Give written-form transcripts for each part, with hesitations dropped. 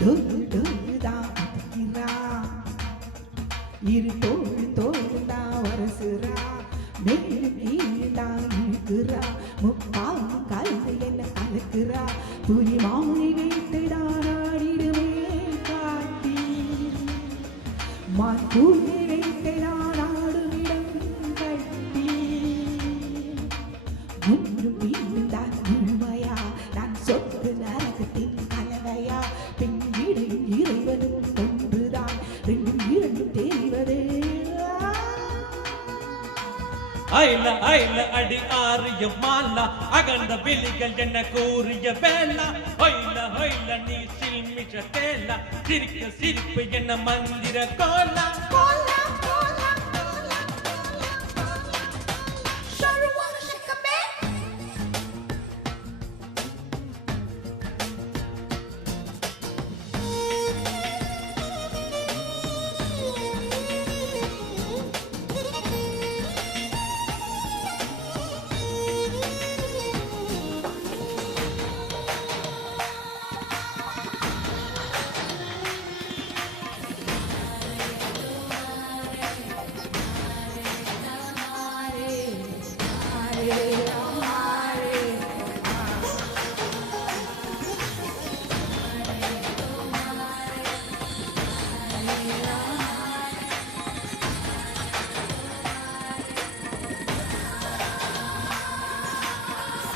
டொரு டொரு தான் இரு தோழு தோழு தான் வரசுறா மேலு கீழு தான் இழுக்குறா முப்பாவும் கலந்து என்ன கலக்குறா புலி மாறி வைத்துதான் ஆடிடுமே காட்டி மாத்தூரி வைத்துதான் ஆடுமிடம் கட்டி முன்னும் பின்னும் தான் முழுமையா நான் சொத்து நரகத்தின் கலவையா பெண்ணிடையும் இறைவனும் ஒன்றுதான் ரெண்டும் இரண்டும் தெரிவதே ஐல ஐல அடி ஆரிய மாலா அகண்ட விழிகள் என்ன கூறிய வேளா ஐல ஐல நீ சில்மிஷ தேலா சிரிக்க சிரிப்பு என்ன மந்திர கோலா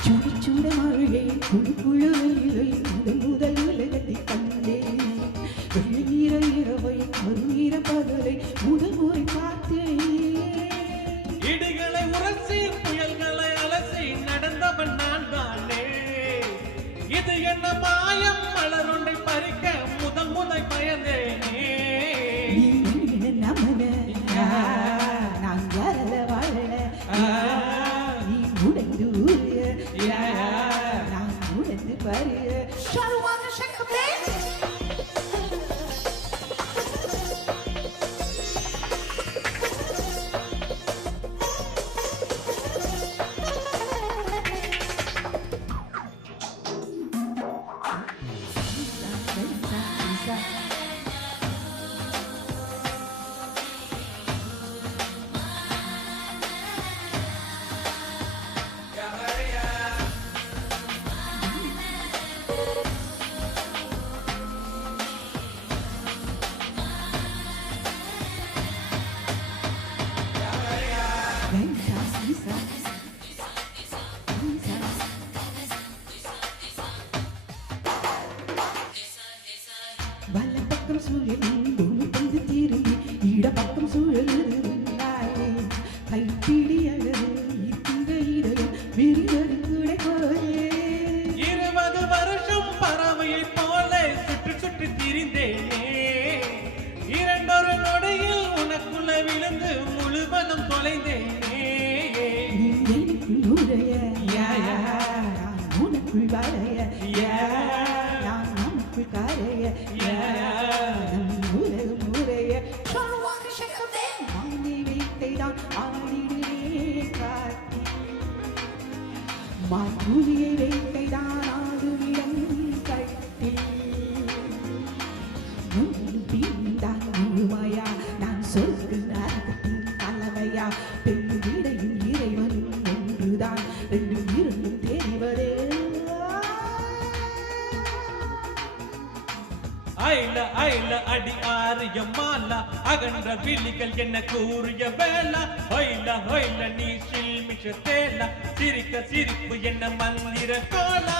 சுடி சுட மழை குழு குழு வெயிலை முதல் முதல் உலகத்தை கண்டேன் வெள்ளீர இரவை கருநீர பகலை முதல் முறை பார்த்தேன் இடிகளை உரசி புயல்களை அலசி நடந்தவன் நான் தானே இது என்ன மாயம் மலரொன்றை பறிக்க முதல் முதல் பயந்தேனே நீ நமன நான் வரல வாழல நீ உடைந்து நான் உடைந்து பாரு வலப்பக்கம் சூழல் தந்து திரும்பி இடப்பக்கம் சூழல் கைப்பிடி அழகு இந்த இதயம் விரிவது கூட போலே 20 வருஷம் பறவையை போல சுற்றி சுற்றி திரிந்தேனே இரண்டொரு நொடியில் உனக்குள்ள விழுந்து முழுவதும் தொலைந்தேனே நீ எனக்குள் நுழைய நான் உனக்குள் வளைய நான் நமக்குள் கரைய நம் உலகம் உரைய மாலை வைத்தைதான் ஆடிடுவே காட்டி மாற்றுலியை வைத்தைதான் ஆடுவிடம் கட்டி பின்தான் முழுமையா நான் சொற்கு நரகத்தின் கலவையா பெண்ணிடையும் இறைவனும் ஒன்றுதான் ரெண்டும் இரண்டும் தெரிவதே ஐல ஐல அடி ஆரிய மாலா அகன்ற விழிகள் என்ன கூறிய வேளா ஐல ஐல நீ சில்மிஷ தேலா சிரிக்க சிரிப்பு என்ன மந்திர கோலா